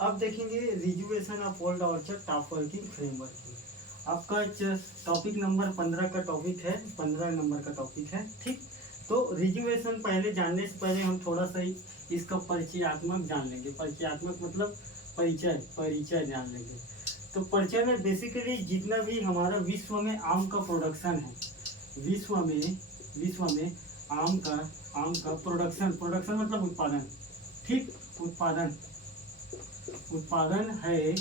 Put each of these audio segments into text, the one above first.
अब देखेंगे rejuvenation of old orchard top working framework. आपका टॉपिक नंबर 15 का टॉपिक है, 15 नंबर का टॉपिक है। ठीक, तो रिजुवेशन पहले जानने से पहले हम थोड़ा सा इसका परिचयात्मक जान लेंगे। परिचयात्मक मतलब परिचय परिचय जान लेंगे। तो परिचय में बेसिकली जितना भी हमारा विश्व में आम का प्रोडक्शन है, विश्व में आम का प्रोडक्शन मतलब उत्पादन। ठीक, उत्पादन है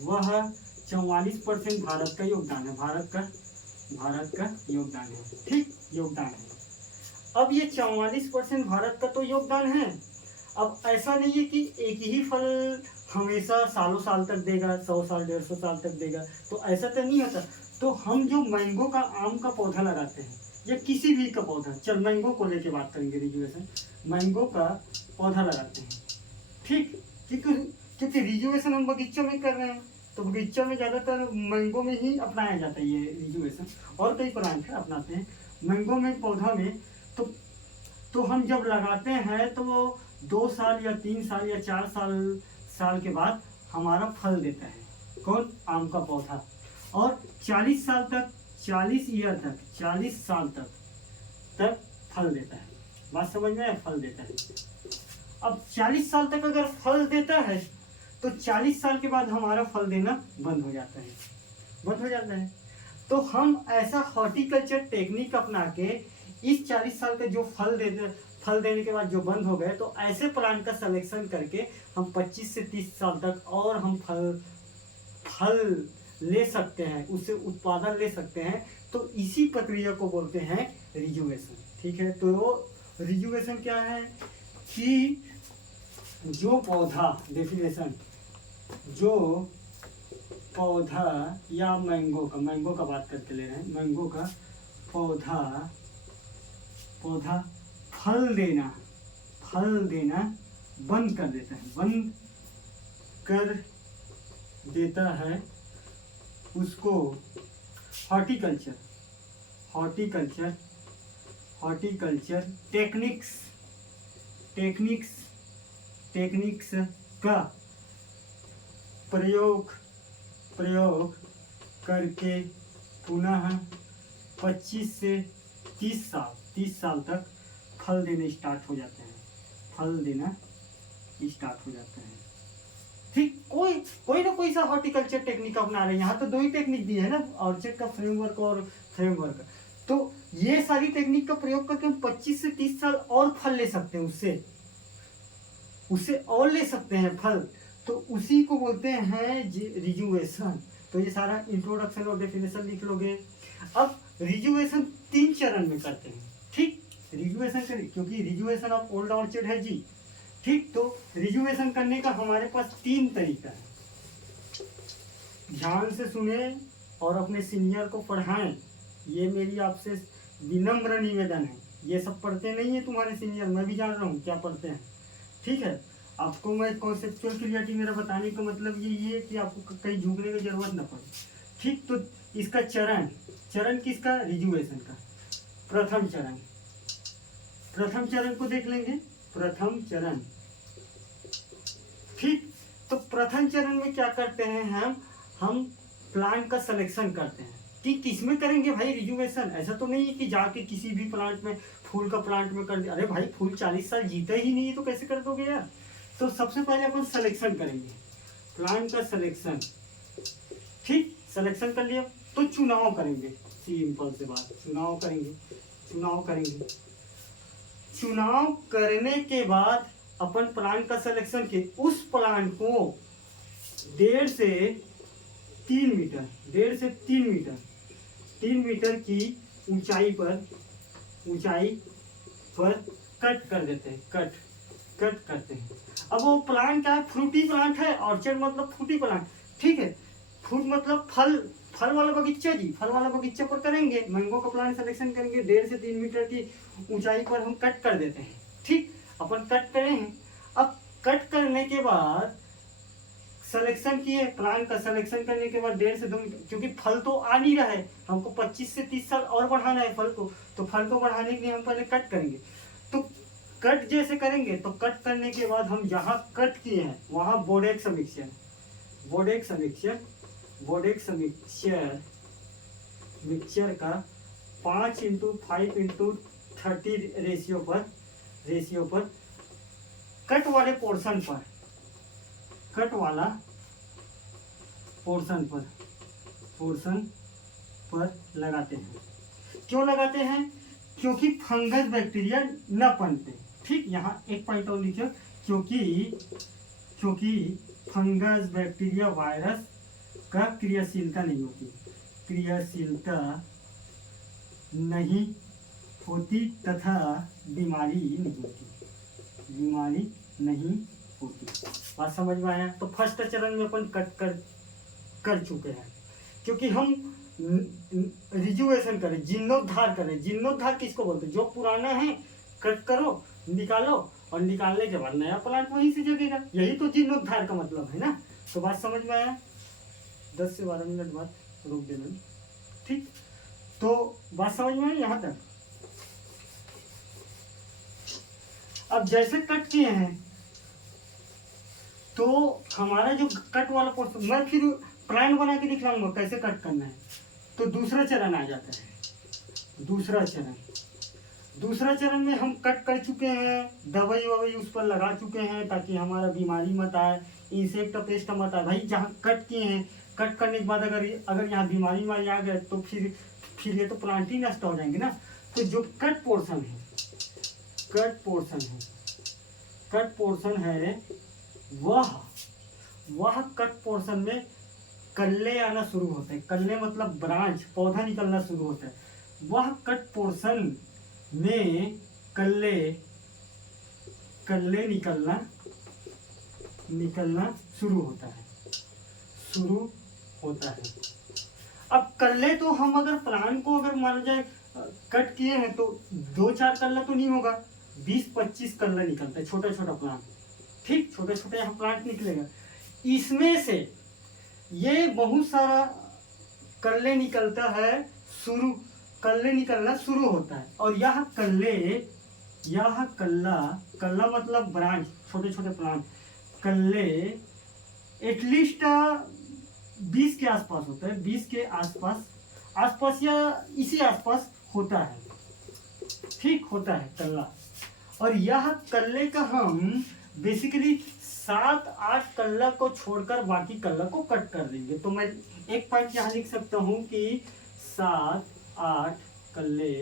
वह 44% भारत का योगदान है। भारत का योगदान है। ठीक, योगदान है। अब ये 44% भारत का तो योगदान है। अब ऐसा नहीं है कि एक ही फल हमेशा सालों साल तक देगा, 100 साल 150 साल तक देगा, तो ऐसा तो नहीं होता। तो हम जो मैंगो का आम का पौधा लगाते हैं या किसी भी का पौधा, चल मैंगो को लेके बात करेंगे, रिजुवेशन मैंगो का पौधा लगाते हैं। ठीक, क्योंकि रिजुवेशन हम बगीचों में कर रहे हैं, तो बगीचों में ज़्यादातर मैंगो में ही अपनाया जाता है ये रिजुवेशन। और कई प्लांट है अपनाते हैं मैंगो में, पौधा में। तो हम जब लगाते हैं तो वो 2 साल या 3 साल या 4 साल के बाद हमारा फल देता है। कौन? आम का पौधा। और 40 साल तक, 40 साल तक फल देता है। बात समझ में आया? फल देता है। अब 40 साल तक अगर फल देता है तो 40 साल के बाद हमारा फल देना बंद हो जाता है। तो हम ऐसा हॉर्टिकल्चर टेक्निक अपना के इस 40 साल का जो फल देने के बाद जो बंद हो गए, तो ऐसे प्लांट का सिलेक्शन करके हम 25 से 30 साल तक और हम फल ले सकते हैं, उससे उत्पादन ले सकते हैं। तो इसी प्रक्रिया को बोलते हैं रिजुवेशन। ठीक है, तो रिजुवेशन क्या है कि जो पौधा, डेफिनेशन, जो पौधा या मैंगो का बात करके ले रहे हैं, मैंगो का पौधा फल देना बंद कर देता है, उसको हॉर्टिकल्चर टेक्निक्स का प्रयोग करके पुनः 25 से 30 साल तक फल देना स्टार्ट हो जाते हैं। ठीक, कोई ना कोई सा हॉर्टिकल्चर टेक्निक अपना रहे हैं। यहाँ तो 2 ही टेक्निक दी है ना, ऑर्चर्ड का फ्रेमवर्क और फ्रेमवर्क। तो ये सारी टेक्निक का प्रयोग करके हम 25 से 30 साल और फल ले सकते हैं, उससे और ले सकते हैं फल। तो उसी को बोलते हैं रिजुवेशन। तो ये सारा इंट्रोडक्शन और डेफिनेशन लिख लोगे। अब रिजुवेशन 3 चरण में करते हैं। ठीक, रिजुवेशन क्योंकि रिजुवेशन ऑफ ओल्ड ऑर्चर्ड है जी। ठीक, तो रिजुवेशन करने का हमारे पास 3 तरीका है। ध्यान से सुने और अपने सीनियर को पढ़ाएं, ये मेरी आपसे विनम्र निवेदन है। ये सब पढ़ते नहीं है तुम्हारे सीनियर, मैं भी जान रहा हूँ क्या पढ़ते हैं। ठीक है, आपको मैं कॉन्सेप्चुअल क्लियरिटी मेरा बताने का मतलब ये है कि आपको कहीं झुकने की जरूरत न पड़े। ठीक, तो इसका चरण किसका? रिजुवेशन का। प्रथम चरण को देख लेंगे। प्रथम चरण। ठीक, तो प्रथम चरण में क्या करते हैं हम प्लांट का सिलेक्शन करते हैं कि किसमें करेंगे भाई रिजुवेशन। ऐसा तो नहीं है कि जाके किसी भी प्लांट में, फूल का प्लांट में कर दिया। अरे भाई, फूल 40 साल जीता ही नहीं है तो कैसे कर दोगे यार। तो सबसे पहले अपन सिलेक्शन करेंगे, प्लांट का सिलेक्शन। ठीक, सिलेक्शन कर लिया तो चुनाव करेंगे। सिंपल से बात, चुनाव करेंगे। चुनाव करने के बाद अपन प्लांट का सिलेक्शन के उस प्लांट को 1.5 से 3 मीटर की ऊंचाई पर कट कर देते हैं। कट करते हैं। अब वो प्लांट क्या है? फ्रूटी प्लांट है। ऑर्चर्ड मतलब फ्रूटी प्लांट। ठीक है, फ्रूट मतलब फल वाला बगीचा जी। फल वाला बगीचा पर करेंगे, मैंगो का प्लांट सिलेक्शन करेंगे। 1.5 से 3 मीटर की ऊंचाई पर हम कट कर देते हैं। ठीक, अपन कट करें। अब कट करने के बाद सिलेक्शन किए, प्लांट का सिलेक्शन करने के बाद 1.5 से 2 मीटर, क्योंकि फल तो आ नहीं रहा है, हमको 25 से 30 साल और बढ़ाना है फल को। तो फल को बढ़ाने के लिए हम पहले कट करेंगे। तो कट जैसे करेंगे तो कट करने के बाद हम जहाँ कट किए हैं वहाँ बोडेक्स मिक्सचर मिक्सचर का 5/5/30 रेशियो पर कट वाले पोर्शन पर लगाते हैं। क्यों लगाते हैं? क्योंकि फंगस बैक्टीरिया न पनपे। ठीक, यहाँ एक पॉइंट और लिखिए, क्योंकि फंगस बैक्टीरिया वायरस का क्रियाशीलता नहीं होती तथा बीमारी नहीं होती। बात समझ में आया? तो फर्स्ट चरण में अपन कट कर चुके हैं, क्योंकि हम रिजुवेशन करें, जीर्णोद्धार करें। जीर्णोद्धार किसको बोलते हैं? जो पुराना है कट करो, निकालो, और निकालने के बाद नया प्लांट वहीं से जगेगा। यही तो जीर्णोद्धार का मतलब है ना। तो बात समझ में आया? 10 से 12 मिनट बाद रोक देना। ठीक, तो बात समझ में आई यहाँ तक? अब जैसे कट किए हैं तो हमारा जो कट वाला पोर्शन, मैं फिर प्लान बना के दिखलाऊंगा कैसे कट करना है। तो दूसरा चरण आ जाता है। दूसरा चरण में हम कट कर चुके हैं, दवाई ववाई उस पर लगा चुके हैं ताकि हमारा बीमारी मत आए, इंसेक्ट पेस्ट मत आए। भाई जहाँ कट किए हैं, कट करने के बाद अगर यहाँ बीमारी में आ गए तो फिर ये तो प्लांट ही नष्ट हो जाएंगे ना। तो जो कट पोर्शन है वह कट पोर्शन में कल्ले आना शुरू होते हैं। कल्ले मतलब ब्रांच, पौधा निकलना शुरू होता है। वह कट पोर्शन में कल्ले निकलना शुरू होता है। अब कल्ले तो हम अगर प्लांट को अगर मान जाए कट किए हैं तो 2-4 कल्ला तो नहीं होगा, 20-25 कल्ला निकलता है, छोटा छोटा प्लांट। ठीक, छोटे छोटे यहाँ प्लांट निकलेगा। इसमें से ये बहुत सारा कल्ले निकलता है, कल्ले निकलना शुरू होता है। और यह कल्ला मतलब ब्रांच, छोटे छोटे प्लांट, कल्ले एटलीस्ट 20 के आसपास होता है। 20 के आसपास या इसी आसपास होता है। ठीक, होता है कल्ला। और यह कल्ले का हम बेसिकली 7-8 कल्ला को छोड़कर बाकी कल्ला को कट कर देंगे। तो मैं एक पॉइंट यहाँ लिख सकता हूँ कि 7-8 कल्ले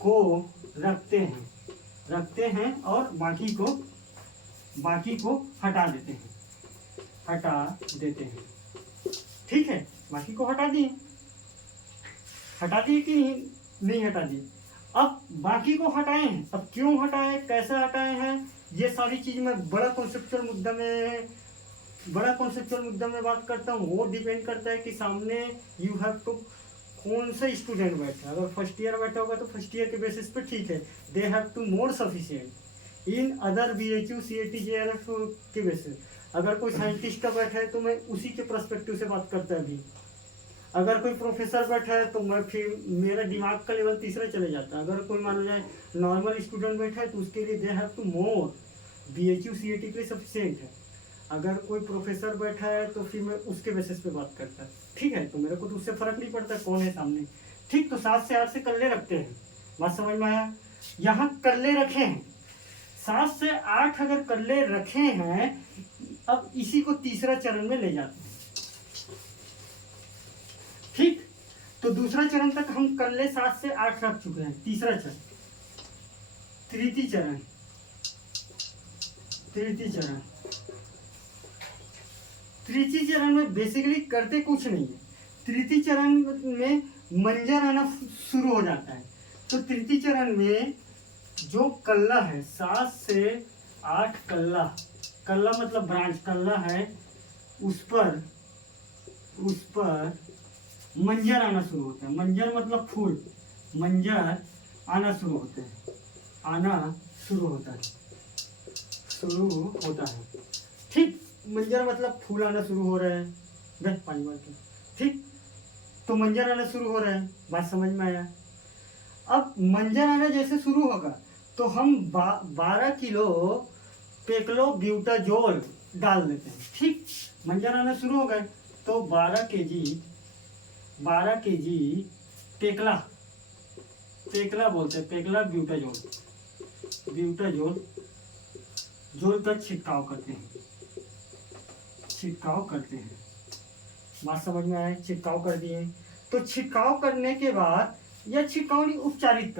को रखते हैं और बाकी को हटा देते हैं। ठीक है, बाकी को हटा दिए कि नहीं हटा दिए। अब बाकी को हटाए हैं, अब क्यों हटाए, कैसे हटाए हैं, ये सारी चीज मैं बड़ा कॉन्सेप्चुअल मुद्दा में बात करता हूँ। वो डिपेंड करता है कि सामने यू हैव टू कौन सा स्टूडेंट बैठा है। अगर फर्स्ट ईयर बैठा होगा तो फर्स्ट ईयर के बेसिस पे ठीक है, they have to more sufficient. In other BHU CAT JRF के बेसिस, अगर कोई साइंटिस्ट का बैठा है तो मैं उसी के पर्सपेक्टिव से बात करता है। अभी अगर कोई प्रोफेसर बैठा है तो मैं फिर मेरा दिमाग का लेवल तीसरा चले जाता है। अगर कोई मान जाए नॉर्मल स्टूडेंट बैठा है तो उसके लिए they have to more BHU CAT के लिए सफिशिएंट है। अगर कोई प्रोफेसर बैठा है तो फिर मैं उसके बेसिस पे बात करता है। ठीक है, तो मेरे को तो उससे फर्क नहीं पड़ता कौन है सामने। ठीक, तो 7 से 8 से कल्ले रखते हैं। बात समझ में आया? यहाँ कल्ले रखे हैं, 7 से 8 अगर कल्ले रखे हैं, अब इसी को तीसरा चरण में ले जाते हैं। ठीक, तो दूसरा चरण तक हम कल्ले 7 से 8 रख चुके हैं। तीसरा चरण, तृतीय चरण में बेसिकली करते कुछ नहीं है। तृतीय चरण में मंजर आना शुरू हो जाता है। तो तृतीय चरण में जो कल्ला है, 7 से 8 कल्ला मतलब ब्रांच कल्ला है, उस पर मंजर आना शुरू होता है। मंजर मतलब फूल, मंजर आना शुरू होता है। ठीक, मंजर मतलब फूल आना शुरू हो रहा है। देख पानी भर के। ठीक, तो मंजर आना शुरू हो रहा है। बात समझ में आया? अब मंजन आना जैसे शुरू होगा तो हम 12 किलो पेक्लोब्यूटाजोल डाल देते हैं। ठीक, मंजन आना शुरू हो गए तो 12 केजी पेक्ला बोलते हैं, पेक्ला ब्यूटाजोल जोल का छिड़काव करते हैं। बात समझ में आए? छिड़काव कर दिए तो छिड़काव करने के बाद या छिड़काव नहीं, उपचारित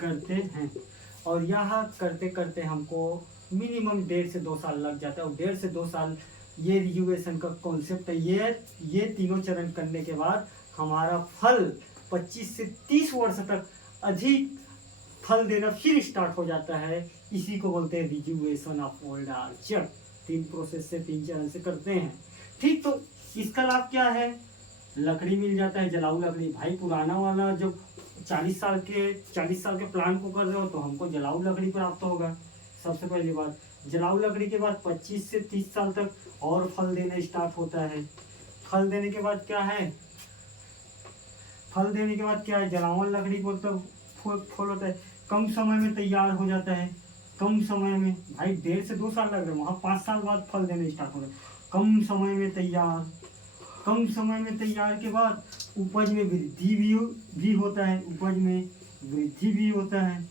करते हैं और यह करते करते हमको मिनिमम 1.5 से 2 साल लग जाता है। और 1.5 से 2 साल ये रिजुवेशन का कॉन्सेप्ट है। ये तीनों चरण करने के बाद हमारा फल 25 से 30 वर्ष तक अधिक फल देना फिर स्टार्ट हो जाता है। इसी को बोलते हैं रिजुवेशन ऑफ ओल्ड आर्चर। 3 प्रोसेस से 3 चरण से करते हैं। ठीक, तो इसका लाभ क्या है? लकड़ी मिल जाता है, जलाऊ लकड़ी। भाई पुराना वाला जब 40 साल के प्लान को कर रहे हो तो हमको जलाऊ लकड़ी प्राप्त होगा। सबसे पहली बात, जलाऊ लकड़ी के बाद 25 से 30 साल तक और फल देना स्टार्ट होता है। फल देने के बाद क्या है? जलावन लकड़ी को तो फल होता है, कम समय में तैयार हो जाता है। कम समय में, भाई 1.5 से 2 साल लग रहे हैं, वहाँ 5 साल बाद फल देने स्टार्ट हो रहा है। कम समय में तैयार के बाद उपज में वृद्धि भी होता है।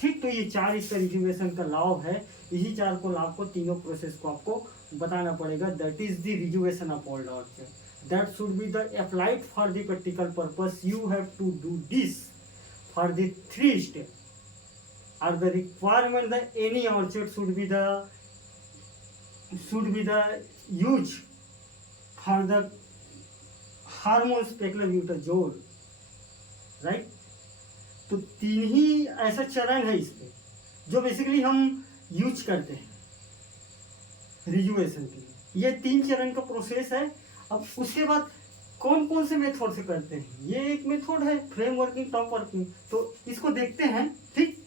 ठीक, तो ये 4 इसका रिजुवेशन का लाभ है। इसी 4 को लाभ को, तीनों प्रोसेस को आपको बताना पड़ेगा। That is the rejuvenation of old orchard, that should be the applied for the practical purpose. You have to do this for the 3 step or the requirement that any orchard should be the use for the hormones paclobutrazol, right. तो 3 ही ऐसा चरण है इसमें जो basically हम use करते हैं रिजुवेशन के लिए। ये 3 चरण का प्रोसेस है। अब उसके बाद कौन कौन से मेथड से करते हैं, ये एक मेथड है फ्रेम वर्किंग, टॉप वर्किंग। तो इसको देखते हैं। ठीक,